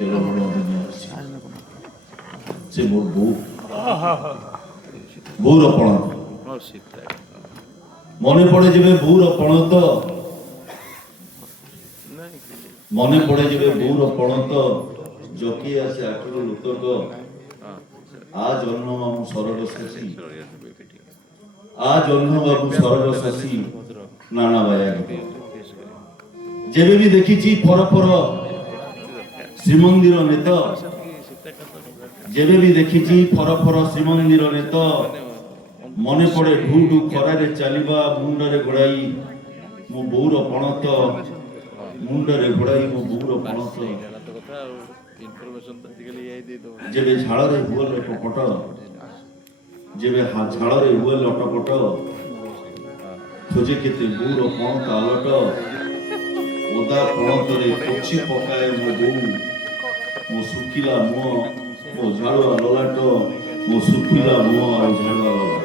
তেল বন্ধনে আছে সে মোর বউ বউর পণত মনে পড়ে যাবে বউর পণত মনে পড়ে যাবে বউর পণত জকি আছে আখির লুতক আ জন্ম মামু সরল শশী আ জন্ম বাবু সরল শশী নানা বায়া যেবে ବି ଦେଖିଛି ଫର ଫର ଶ୍ରୀମନ୍ଦିର ନେତ ଯେବେ ବି ଦେଖିଛି ଫର ଫର ଶ୍ରୀମନ୍ଦିର ନେତ ମନେ ପଡେ ଢୁ ଢୁ ଖରାରେ ଚାଲିବା ମୁଣ୍ଡରେ ଘୋଡାଇ ମୋ ବୋଉର ପଣତ ମୁଣ୍ଡରେ ଘୋଡାଇ ମୋ ବୋଉର ପଣତ ଯେବେ ଝାଳରେ ହୁଅ ଲଟପଟ ଯେବେ ଝାଳରେ ହୁଏ ଲଟପଟ ଖୋଜେ କେତେ ବୋଉର ପଣତ ଆଲଟ ଓଦା ପଣତରେ ପୋଛି ପକାଏ ମୋ ବୋଉ ମୋ ଶୁଖିଲା ମୁହଁ ମୋ ଝାଳୁଆ ଲଲାଟ ମୋ ଶୁଖିଲା ମୁହଁ ଆଉ ଝାଳୁଆ ଲଲାଟ